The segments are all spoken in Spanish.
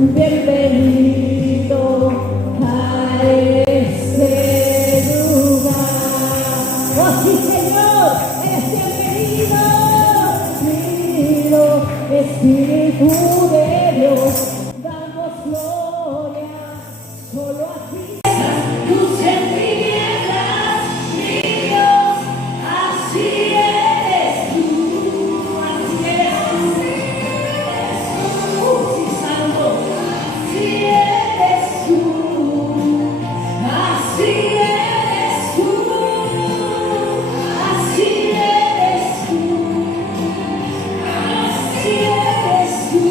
bienvenido a este lugar. Oh sí, Señor, es bienvenido, Espíritu de Dios, damos gloria solo a ti. Tus sentimientos, mi Dios, así eres tú, así eres tú, sí, Santo, así eres tú, así eres tú, así eres tú, así eres tú,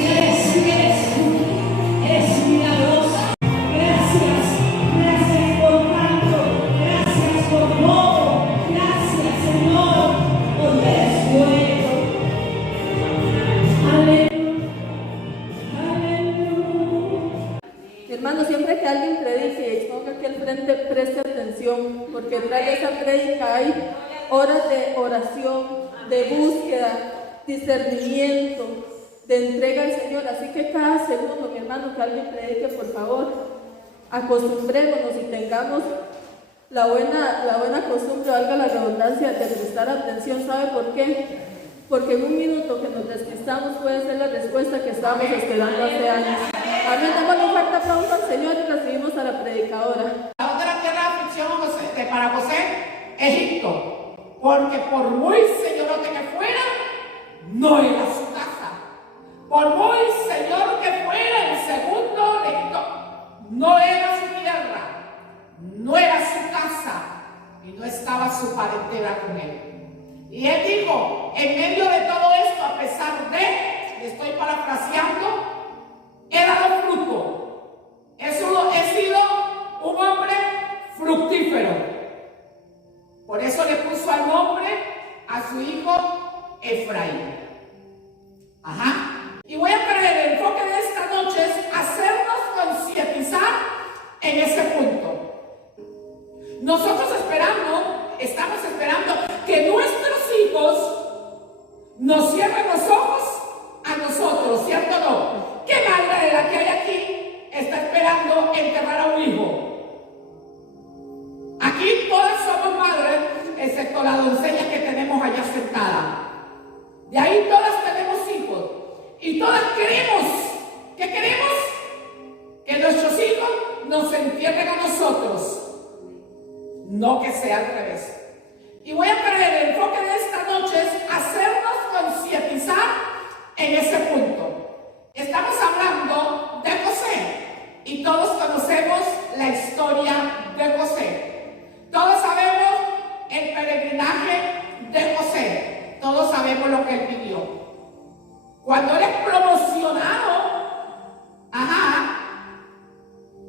eres tú, eres milagrosa. Gracias por tanto, gracias por todo, gracias Señor, porque eres bueno. Aleluya, aleluya. Hermano, siempre que alguien predique y ponga aquí al frente, preste atención, porque detrás de esa prédica hay horas de oración, de búsqueda, discernimiento, de entrega al Señor. Así que cada segundo, mi hermano, que alguien predique, por favor, acostumbrémonos y tengamos la buena costumbre, valga la redundancia, de prestar atención. ¿Sabe por qué? Porque en un minuto que nos despistamos puede ser la respuesta que estábamos esperando hace años. Amén, damos un fuerte aplauso al Señor y recibimos a la predicadora. La otra tierra de aflicción para José, Egipto, porque por muy señorote que fuera, no era su casa. Por muy señor que fuera el segundo de Egipto, no era su tierra, no era su casa y no estaba su parentela con él. Y él dijo, en medio de todo esto, a pesar de, le estoy parafraseando, he dado fruto. He sido un hombre fructífero. Por eso le puso al nombre a su hijo Efraín. Ajá. Y voy a traer el enfoque de esta noche es hacernos concientizar en ese punto. Nosotros estamos esperando que nuestros hijos nos cierren los ojos a nosotros, ¿cierto o no? ¿Qué madre de la que hay aquí está esperando enterrar a un hijo? Aquí todas somos madres, excepto la doncella que tenemos allá sentada. De ahí todas tenemos hijos. Y todas queremos, ¿qué queremos? Que nuestros hijos nos entierren a nosotros. No que sea al revés. Y voy a traer el enfoque de esta noche es hacernos concientizar en ese punto. Estamos hablando de José y todos conocemos la historia de José. Todos sabemos el peregrinaje de José. Todos sabemos lo que él vivió. Cuando él es promocionado,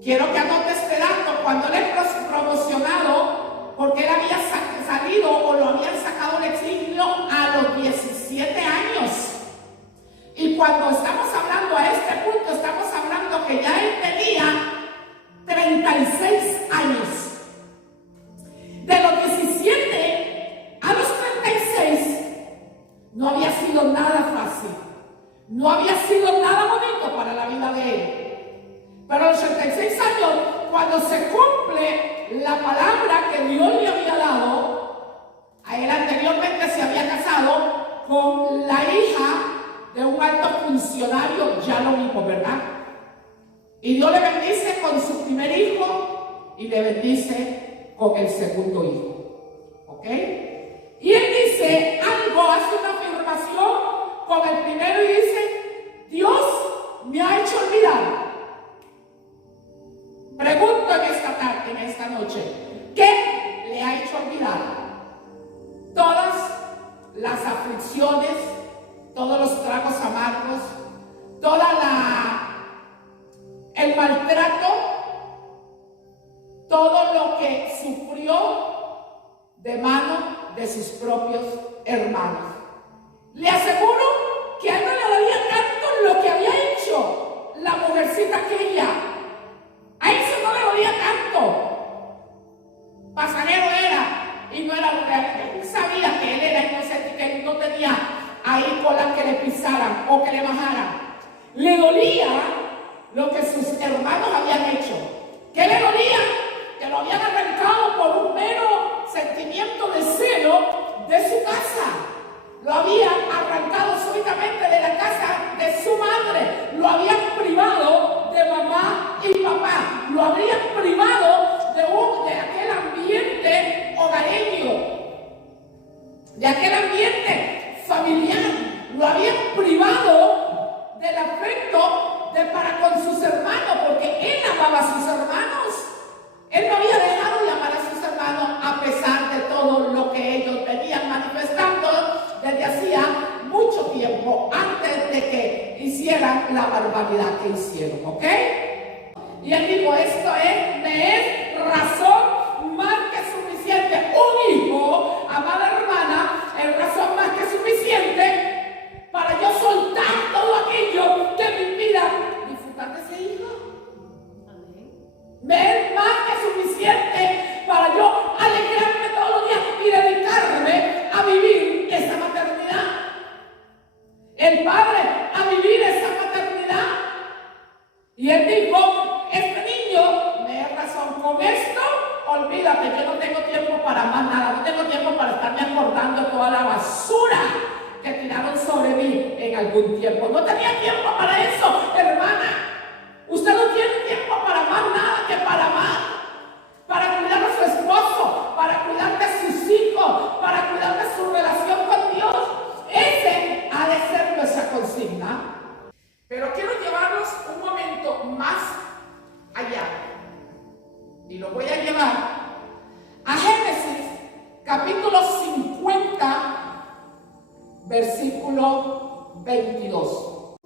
quiero que anote este dato, cuando él es promocionado, porque él había salido o lo habían sacado del exilio a los 17 años. Y cuando estamos hablando a este punto, estamos hablando que ya él tenía 36 años. De los 17 a los 36, no había sido nada fácil. No había sido nada bonito para la vida de él. Pero a los 36 años, cuando se cumple la palabra que Dios le había dado, a él anteriormente se había casado con la hija de un alto funcionario, ya lo vimos, ¿verdad? Y Dios le bendice con su primer hijo y le bendice con el segundo hijo. ¿Ok? Y él dice algo, hace una afirmación con el primero y dice, Dios me ha hecho olvidar. Pregunto en esta tarde, en esta noche, ¿qué le ha hecho olvidar? Todas las aflicciones, todos los tragos amargos, el maltrato, todo lo que sufrió de mano de sus propios hermanos. Le aseguro que a él no le dolía tanto lo que había hecho la mujercita aquella. A eso no le dolía tanto. Pasajero era y no era lo que él sabía que él era inocente, que él no tenía ahí cola que le pisaran o que le bajaran. Le dolía lo que sus hermanos habían hecho. ¿Qué le dolía? Que lo habían arrancado por un mero sentimiento de celo de su casa. Lo habían arrancado súbitamente de la casa de su madre. Lo habían privado de mamá y papá. Lo habían privado de aquel ambiente hogareño, de aquel ambiente familiar. Lo habían privado del afecto para con sus hermanos, porque él amaba a sus hermanos. Él no había dejado de amar a sus hermanos a pesar de todo lo que ellos venían manifestando desde hacía mucho tiempo, antes de que hicieran la barbaridad que hicieron, ¿ok? Y él dijo, me es razón más que suficiente. Un hijo, amada hermana, es razón más que suficiente para yo soltar todo aquello que me impida disfrutar de ese hijo. Me es más que suficiente para yo alegrarme todos los días y dedicarme a vivir esa maternidad. El padre a vivir esa maternidad. Y él dijo, este niño me da razón con esto. Olvídate, yo no tengo tiempo para más nada. No tengo tiempo para estarme acordando toda la basura que tiraron sobre mí en algún tiempo. No tenía tiempo para eso, hermana. Usted no tiene tiempo para más nada que para más. Para cuidar a su esposo, para cuidar de sus hijos, para cuidar de su relación con Dios. Ese ha de ser nuestra consigna. Pero quiero llevarlos un momento más allá. Y lo voy a llevar a Génesis, capítulo 50, versículo 22.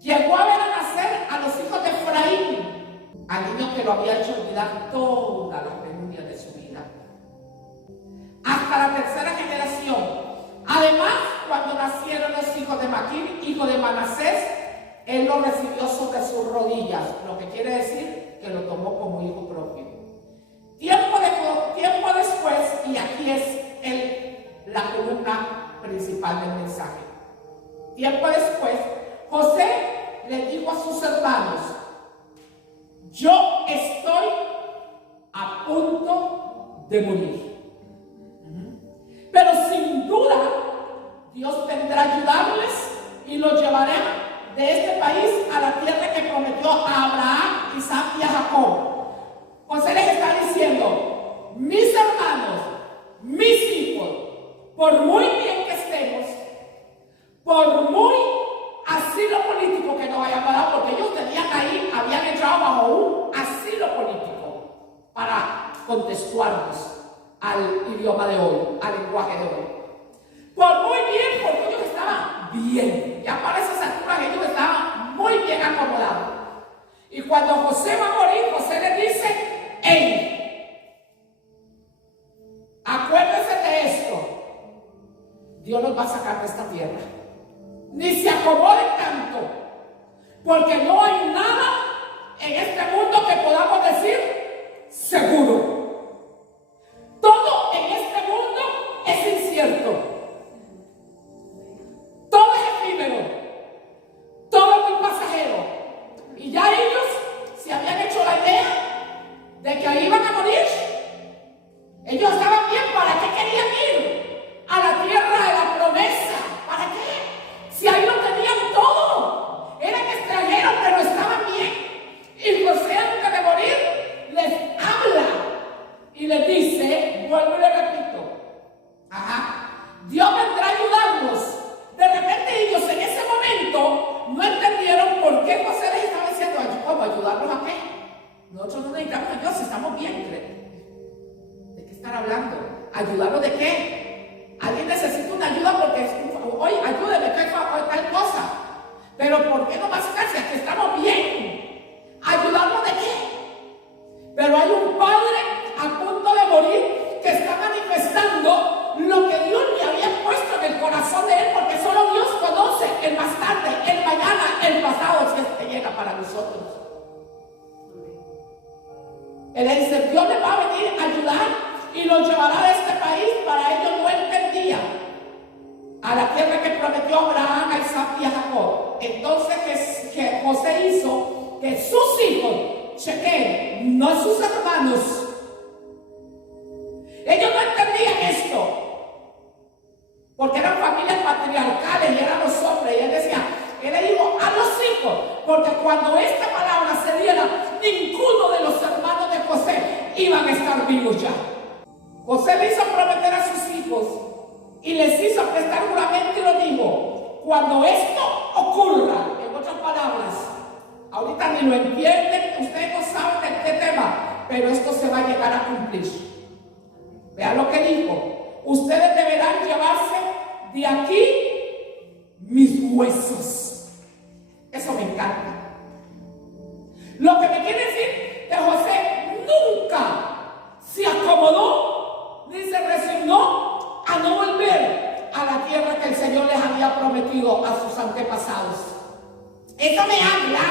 Llegó a ver a nacer a los hijos de Efraín, al niño que lo había hecho olvidar todas las penurias de su vida, hasta la tercera generación. Además, cuando nacieron los hijos de Maquir, hijo de Manasés, él lo recibió sobre sus rodillas, lo que quiere decir que lo tomó como hijo propio. Tiempo después, y aquí es la columna principal del mensaje. Tiempo después, José le dijo a sus hermanos, yo estoy a punto de morir. Pero sin duda, Dios vendrá a ayudarles y los llevará de este país a la tierra que prometió a Abraham, Isaac y a Jacob. José les está diciendo, mis hermanos, mis hijos, por muy bien que estemos, por muy asilo político que nos hayan dado, porque ellos habían entrado bajo un asilo político para contextuarnos al idioma de hoy, al lenguaje de hoy. Por muy bien, porque ellos estaban bien, ya para esas alturas ellos estaban muy bien acomodados. Y cuando José va a morir, José le dice, hey, acuérdense de esto, Dios nos va a sacar de esta tierra. Ni se acomoden tanto, porque no hay nada en este mundo que podamos decir seguro. Todo en este mundo es incierto. Todo es efímero. Todo es muy pasajero. Y ya ellos se habían hecho la idea de que iban a morir. Ellos estaban bien. ¿Para qué querían ir a la tierra de la promesa? ¿Para qué? Si ahí lo tenían todo. Eran extranjeros, pero estaban bien. Y José, antes de morir, les habla y les dice, vuelvo y le repito, Dios vendrá a ayudarnos. De repente ellos en ese momento no entendieron por qué José les estaba diciendo, ¿cómo ayudarnos a qué? Nosotros no necesitamos a Dios, estamos bien. ¿De qué están hablando? ¿Ayudarnos de qué? Alguien necesita una ayuda porque, oye, ayúdeme, tal cosa. Pero ¿por qué no va a sacarse? Aquí estamos bien. ¿Ayudarnos de qué? Pero hay un padre a punto de morir que está manifestando lo que Dios le había puesto en el corazón de él, porque solo Dios conoce el más tarde, el mañana, el pasado, si es que llega para nosotros. Él le dice, Dios le va a venir a ayudar y los llevará de este país. Para ellos no entendía a la tierra que prometió Abraham, a Isaac y a Jacob. Entonces que José hizo que sus hijos, chequen, no sus hermanos, ellos no entendían esto, porque eran familias patriarcales y eran los hombres, y él decía, él le dijo a los hijos, porque cuando esta palabra se diera, ninguno de los hermanos de José iban a estar vivos ya. José le hizo prometer a sus hijos y les hizo prestar juramento y lo dijo: cuando esto ocurra, en otras palabras, ahorita ni lo entienden, ustedes no saben de qué tema, pero esto se va a llegar a cumplir. Vean lo que dijo: ustedes deberán llevarse de aquí mis huesos. Eso me encanta. Lo que me quiere decir que José nunca se acomodó ni se resignó a no volver a la tierra que el Señor les había prometido a sus antepasados. Eso me habla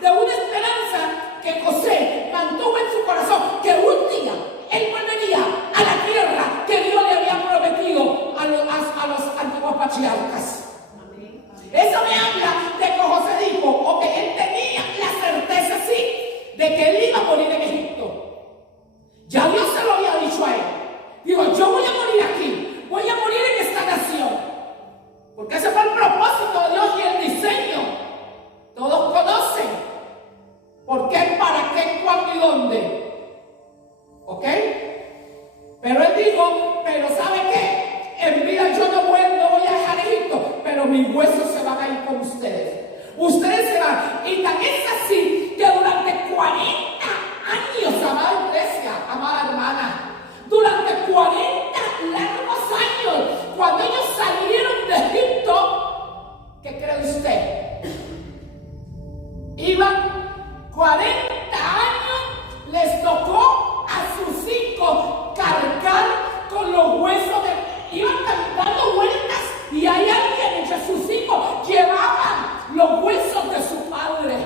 de una esperanza que José mantuvo en su corazón, que un día él volvería a la tierra que Dios le había prometido a los antiguos patriarcas. Eso me habla de que José dijo, o que él tenía la certeza, sí, de que él iba a morir en Egipto. Ya Dios se lo había dicho a él. Digo, yo voy a morir aquí, voy a morir en esta nación. Porque ese fue el propósito de Dios y el diseño. Todos conocen por qué, para qué, cuándo y dónde. ¿Ok? Pero él dijo, pero ¿sabe qué? En vida yo no voy a dejar Egipto, pero mis huesos se van a ir con ustedes. Ustedes se van. Y tan es así que durante 40 años, amada iglesia, amada hermana, durante 40 largos años, cuando ellos salieron de Egipto, ¿qué cree usted? Iban 40 años, les tocó a sus hijos cargar con los huesos iban dando vueltas, y hay alguien entre sus hijos llevaban los huesos de su padre.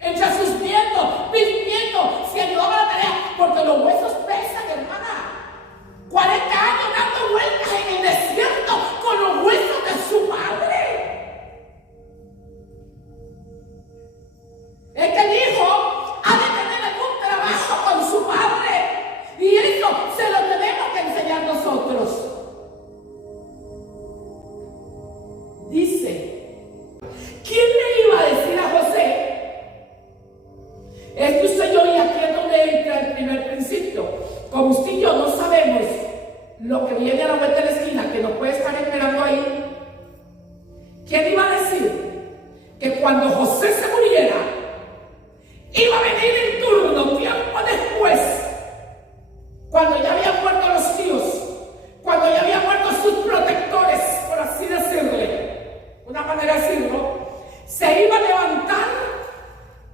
Entre sus nietos, bisnietos, se ayudaban a la tarea, porque los huesos pesan, hermana. 40 años dando vueltas en el desierto con los huesos de su padre. Este hijo ha de tener algún trabajo con su padre, y eso se lo tenemos que enseñar nosotros. Dice, ¿quién le iba a decir a José? Es que usted y yo, y aquí es donde entra el primer principio. Como usted y yo no sabemos lo que viene a la vuelta de la esquina, que nos puede estar esperando ahí, ¿quién iba a decir que cuando José se muriera, iba a venir en turno tiempo después, cuando ya habían muerto los tíos, cuando ya habían muerto sus protectores, por así decirle, una manera de decirlo, se iba a levantar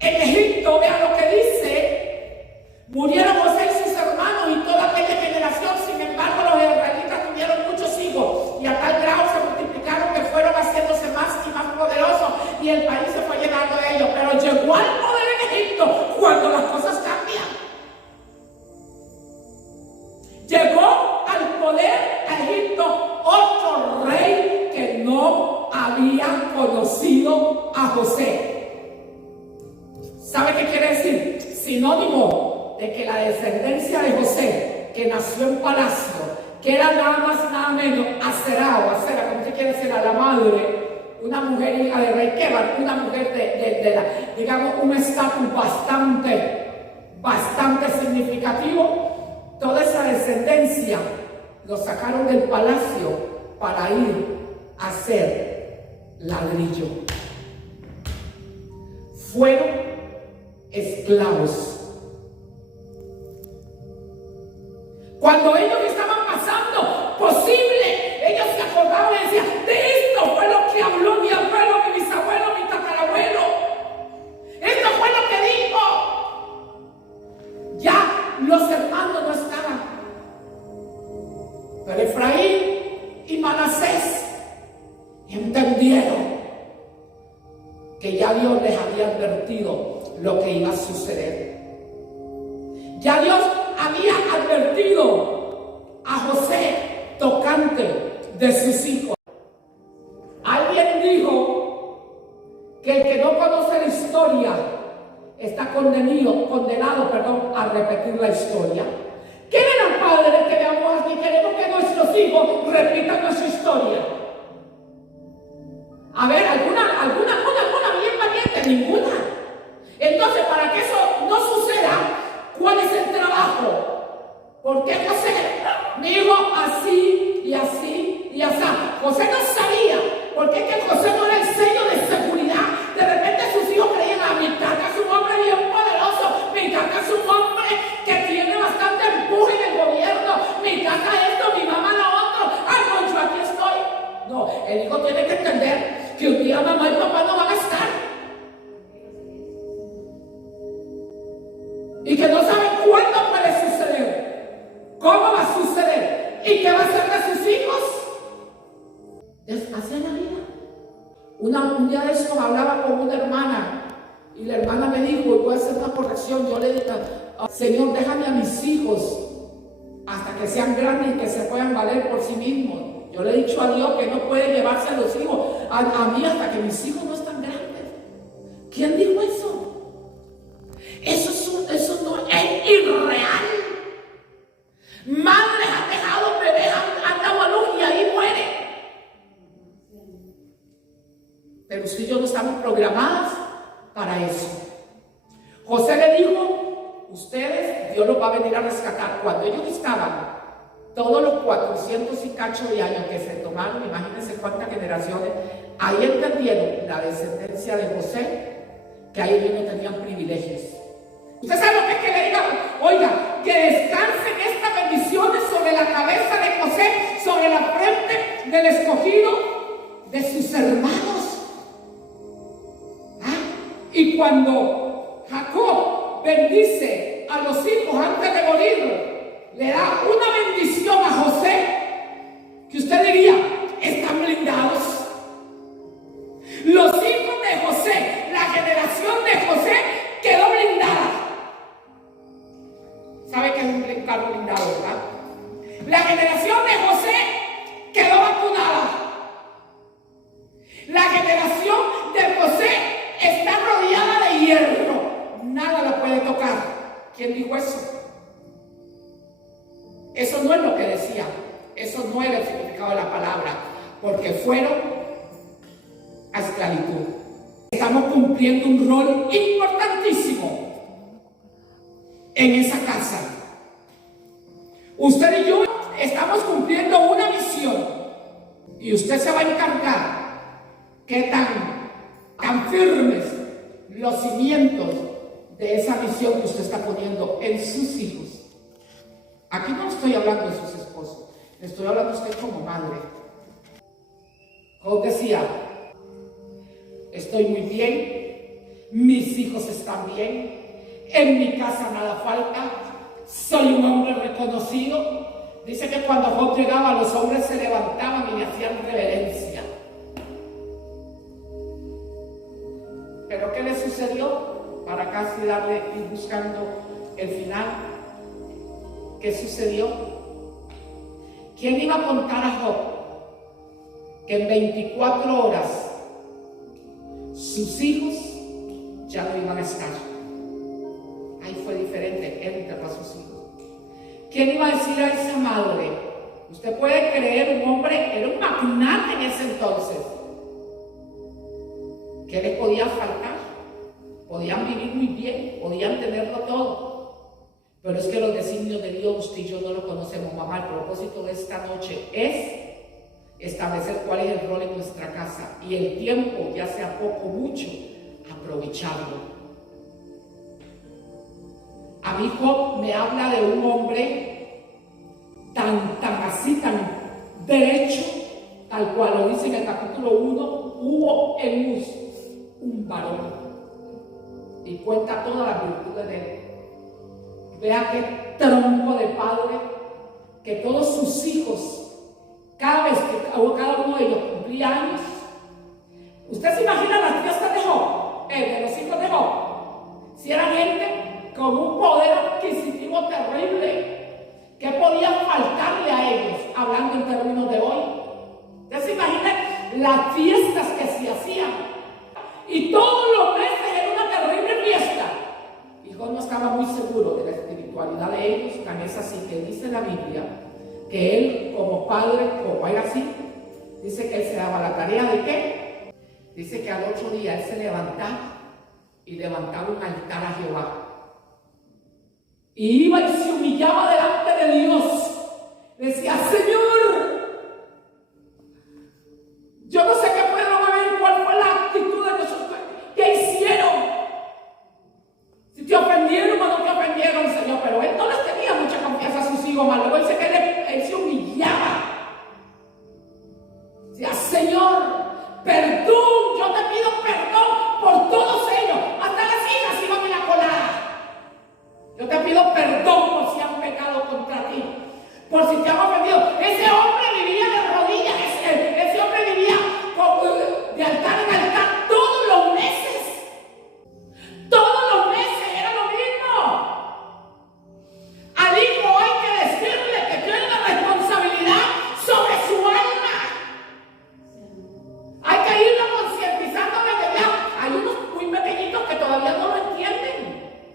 en Egipto? Vean lo que dice: murieron José y sus hermanos y toda aquella generación. Sin embargo, los israelitas tuvieron muchos hijos, y a tal grado se multiplicaron que fueron haciéndose más y más poderosos, y el país se fue llenando de ellos. Pero llegó al poder en Egipto cuando las cosas cambian. Llegó al poder a Egipto otro rey que no había conocido a José. ¿Sabe qué quiere decir? Sinónimo de que la descendencia de José, que nació en palacio, que era nada más y nada menos Acera, como usted quiere decir, a la madre, una mujer hija de rey, una mujer de digamos, un estatus bastante significativo. Toda esa descendencia lo sacaron del palacio para ir a hacer ladrillo. Fueron esclavos. Cuando ellos estaban pasando, posible, ellos se acordaban y decían: de esto fue lo que habló mi abuelo, mi bisabuelo, mi tatarabuelo. Esto fue lo que dijo. Ya los hermanos no estaban, pero Efraín y Manasés entendieron que ya Dios les había advertido lo que iba a suceder. Ya Dios había advertido a José tocante de sus hijos. Alguien dijo que el que no conoce la historia está condenado a repetir la historia. ¿Quieren al Padre que veamos aquí? Queremos que nuestros hijos repitan nuestra historia. A ver, alguna bien valiente, ninguna. Entonces, para que eso no suceda, ¿cuál es el trabajo? ¿Por qué José me dijo así y así y así? José no sabía, porque es que José no era el sello de seguridad. De repente sus hijos creían, mi tata es un hombre bien poderoso, mi tata es un hombre que tiene bastante empuje en el gobierno, mi tata esto, mi mamá lo otro, ay no, yo aquí estoy. No, el hijo tiene que entender que un día mamá y papá no van a estar. Y que no saben cuándo puede suceder, cómo va a suceder y qué va a hacer de sus hijos. Así es la vida. Un día de eso hablaba con una hermana y la hermana me dijo, y voy a hacer una corrección, yo le dije, Señor, déjame a mis hijos hasta que sean grandes y que se puedan valer por sí mismos. Yo le he dicho a Dios que no puede llevarse a los hijos a mí hasta que mis hijos no están grandes. ¿Quién dijo eso? Eso no es irreal. Madres han dejado bebés, han dado a luz y ahí muere. Pero usted y yo no estamos programadas para eso. José le dijo, ustedes, Dios los va a venir a rescatar. Cuando ellos estaban, todos los 400 y cacho de años que se tomaron, imagínense cuántas generaciones, ahí entendieron la descendencia de José, que ahí ellos no tenían privilegios. Usted sabe lo que es que le digan, oiga, que descansen estas bendiciones sobre la cabeza de José, sobre la frente del escogido de sus hermanos. Y cuando Jacob bendice a los hijos antes de morir, le da una bendición a José que usted diría, están blindados. Los hijos de José, la generación de José quedó blindada. ¿Sabe qué es un carro blindado, verdad? La generación de José quedó vacunada. La generación de José está rodeada de hierro. Nada la puede tocar. ¿Quién dijo eso? Eso no es lo que decía. Eso no era el significado de la palabra. Porque fueron a esclavitud. Estamos cumpliendo un rol importantísimo en esa casa. Usted y yo estamos cumpliendo una misión y usted se va a encargar que tan firmes los cimientos de esa misión que usted está poniendo en sus hijos. Aquí no estoy hablando de sus esposos, estoy hablando de usted como madre. Como decía, estoy muy bien, mis hijos están bien, en mi casa nada falta, soy un hombre reconocido. Dice que cuando Job llegaba, los hombres se levantaban y le hacían reverencia. ¿Pero qué le sucedió? Para casi ir buscando el final. ¿Qué sucedió? ¿Quién iba a contar a Job que en 24 horas sus hijos ya no iban a estar? Ahí fue diferente, él enterró a sus hijos. ¿Quién iba a decir a esa madre? Usted puede creer, un hombre era un magnate en ese entonces. ¿Qué les podía faltar? Podían vivir muy bien, podían tenerlo todo. Pero es que los designios de Dios usted y yo no lo conocemos, mamá. El propósito de esta noche es establecer cuál es el rol en nuestra casa y el tiempo, ya sea poco o mucho, aprovecharlo. A mi hijo me habla de un hombre tan derecho, tal cual lo dice en el capítulo 1, hubo en Uz un varón, y cuenta todas las virtudes de él. Vea qué tronco de padre, que todos sus hijos, cada vez que cada uno de ellos cumplía años, ¿usted se imagina las fiestas de Job? De los hijos de Job, si eran gente con un poder adquisitivo terrible, ¿qué podía faltarle a ellos, hablando en términos de hoy? cualidad de ellos, tan es así que dice la Biblia que él como padre, como era así, dice que él se daba la tarea de ¿qué? Dice que al 8 día él se levantaba y levantaba un altar a Jehová. Y iba y se humillaba delante de Dios. Decía, Señor, yo no sé qué fueron a ver, cuál fue la actitud de nosotros, qué hicieron. Si te ofendieron o no te ofendieron, Señor, pero él no les tenía mucha confianza a sus hijos, más luego dice que él se humillaba. Decía, Señor, perdón, yo te pido perdón por todos ellos, hasta las hijas iban en la colada. Yo te pido perdón por si han pecado contra ti, por si te han ofendido. Ese hombre vivía de rodillas, ese hombre vivía de altar en altar todos los meses. Todos los meses era lo mismo. Al hijo hay que decirle que tiene una responsabilidad sobre su alma. Hay que irlo concientizando desde ya. Hay unos muy pequeñitos que todavía no lo entienden.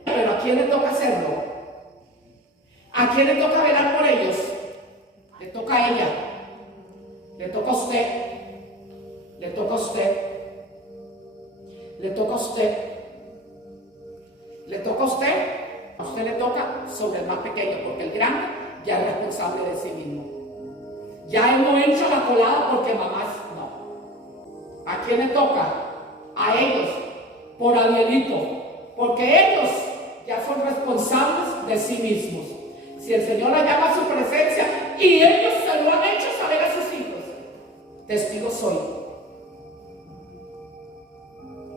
Pero ¿a quién le toca hacerlo? ¿A quién le toca velar por ellos? Le toca a ella. Le toca a usted. Le toca a usted. Le toca a usted. Le toca a usted. A usted le toca sobre el más pequeño, porque el grande ya es responsable de sí mismo. Ya él no echa la colada porque mamás no. ¿A quién le toca? A ellos, por Adielito, porque ellos ya son responsables de sí mismos. Si el Señor la llama a su presencia y ellos se lo han hecho saber a sus hijos, testigo soy.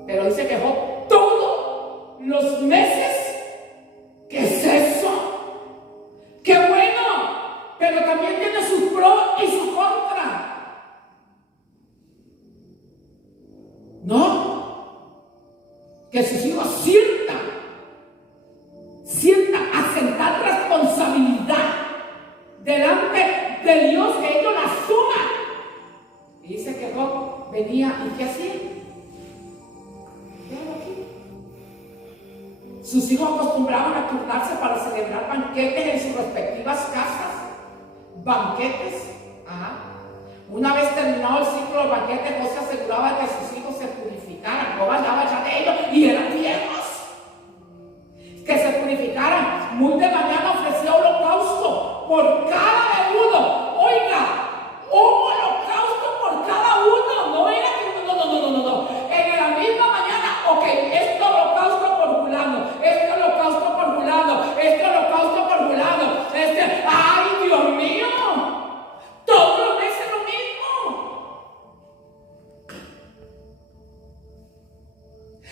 Pero dice que Job todos los meses, ¿qué es eso? ¡Qué bueno! Pero también tiene sus pros y su contra. ¿No? Que sus hijos sientan asentar responsabilidad delante de Dios, que ellos la asuman. Y dice que Job venía y ¿qué hacía? Sus hijos acostumbraban a turnarse para celebrar banquetes en sus respectivas casas. Banquetes. Una vez terminado el ciclo de banquetes, Job se aseguraba de que sus hijos se purificaran. Job andaba ya de ellos y eran viejos. Que se purificaran. Muy de mañana ofrecía holocausto por cada uno. Oiga, un holocausto por cada uno. No era que no. En la misma mañana, ok, este holocausto por fulano, este holocausto por fulano, este holocausto por fulano, ¡ay, Dios mío! Todos los meses lo mismo.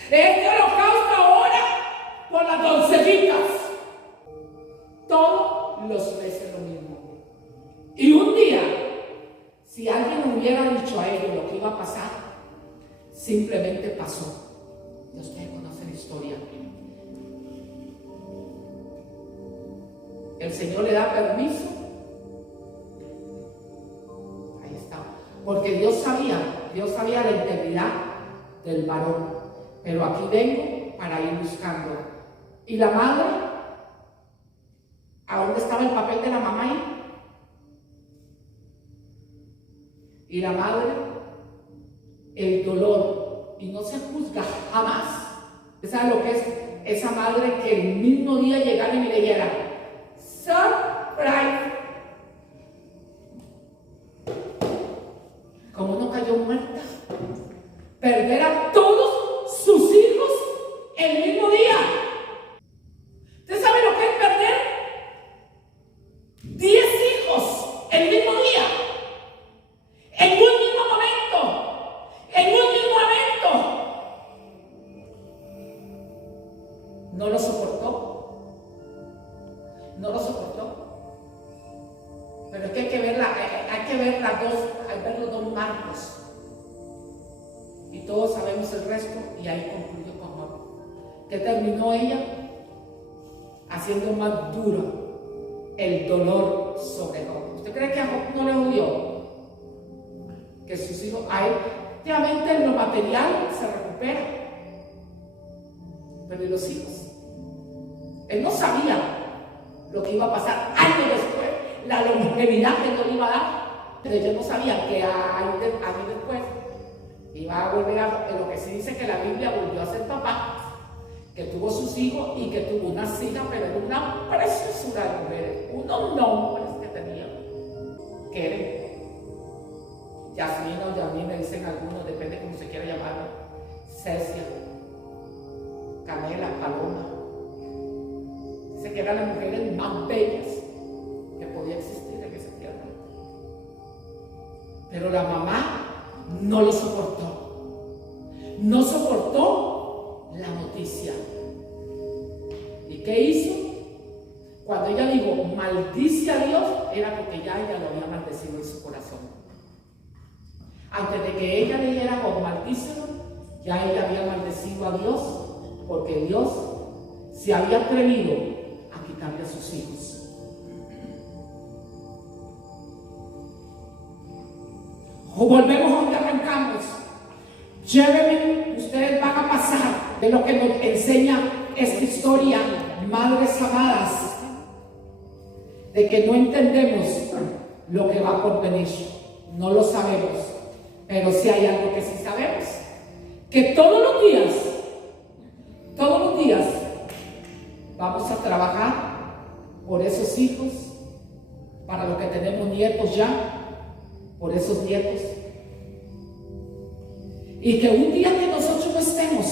Este holocausto ahora por las doncellitas. Todos los meses lo mismo. Y un día, si alguien hubiera dicho a ellos lo que iba a pasar, simplemente pasó. Y ustedes conocen la historia. El Señor le da permiso. Ahí está. Porque Dios sabía la integridad del varón. Pero aquí vengo para ir buscando. ¿Y la madre? ¿A dónde estaba el papel de la mamá ahí? Y la madre, el dolor. Y no se juzga jamás. ¿Saben lo que es esa madre que el mismo día llegara y me leyera? Surprise. ¿Cómo no cayó muerta? Perder a todos sus hijos el mismo día. ¿Usted sabe lo que es perder 10 hijos el mismo día? En un mismo momento. En un mismo evento. No lo soportó. No lo soportó. Pero es que hay que ver los dos marcos. Y todos sabemos el resto, y ahí concluyó con Job. ¿Qué terminó ella? Haciendo más duro el dolor sobre Job. ¿Usted cree que a Job no le odió? Que sus hijos, obviamente en lo material se recupera, pero ¿y los hijos? Él no sabía lo que iba a pasar años después, la longevidad que Dios le iba a dar. Pero ellos no sabían que años después iba a volver a, lo que sí dice que la Biblia volvió a ser papá, que tuvo sus hijos y que tuvo unas hijas, pero era una preciosura de mujeres, unos nombres que tenían, que eran Yasmina o Yasmín, me dicen algunos, depende cómo se quiera llamarla, Cecia, Canela, Paloma. Dice que eran las mujeres más bellas que podía existir en esa tierra. Pero la mamá no lo soportó. No soportó la noticia. ¿Y qué hizo? Cuando ella dijo, maldice a Dios, era porque ya ella lo había maldecido en su corazón. Antes de que ella le dijera, oh, maldícelo, ya ella había maldecido a Dios, porque Dios se había atrevido a quitarle a sus hijos. O volvemos a donde arrancamos. Llévenme, ustedes van a pasar de lo que nos enseña esta historia, madres amadas, de que no entendemos lo que va por venir. No lo sabemos, pero sí hay algo que sí sabemos, que todos los días vamos a trabajar por esos hijos, para los que tenemos nietos ya, por esos nietos. Y que un día que nosotros no estemos,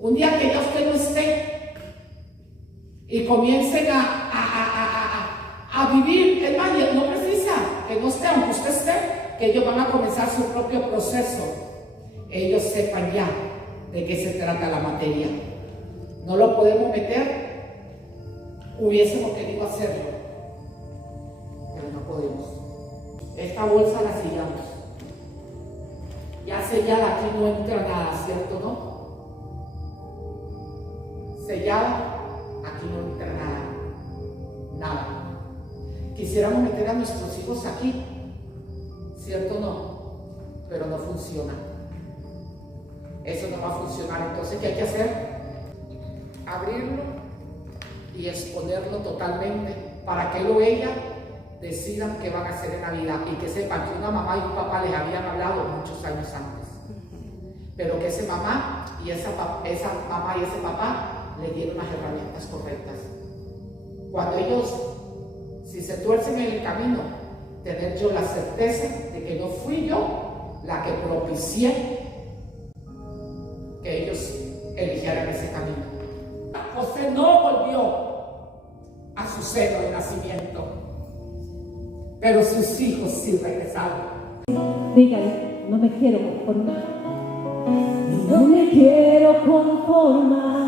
un día que ya usted no esté, y comiencen a vivir, es más, no precisa que no esté, aunque usted esté, que ellos van a comenzar su propio proceso, ellos sepan ya de qué se trata la materia. No lo podemos meter, hubiésemos querido hacerlo, pero no podemos. Esta bolsa la sellamos. Ya sellada, aquí no entra nada, ¿cierto? ¿No? Sellada, aquí no entra nada. Nada. Quisiéramos meter a nuestros hijos aquí, ¿cierto? No, pero no funciona. Eso no va a funcionar. Entonces, ¿qué hay que hacer? Abrirlo y exponerlo totalmente para que él o ella decidan qué van a hacer en Navidad y que sepan que una mamá y un papá les habían hablado muchos años antes, pero que esa mamá y ese papá le dieron las herramientas correctas. Cuando ellos, si se tuercen en el camino, tener yo la certeza de que no fui yo la que propicié que ellos eligieran ese camino. José no volvió a su seno de nacimiento, pero sus hijos sí regresaron. Dígale, no me quiero conformar. No me quiero conformar.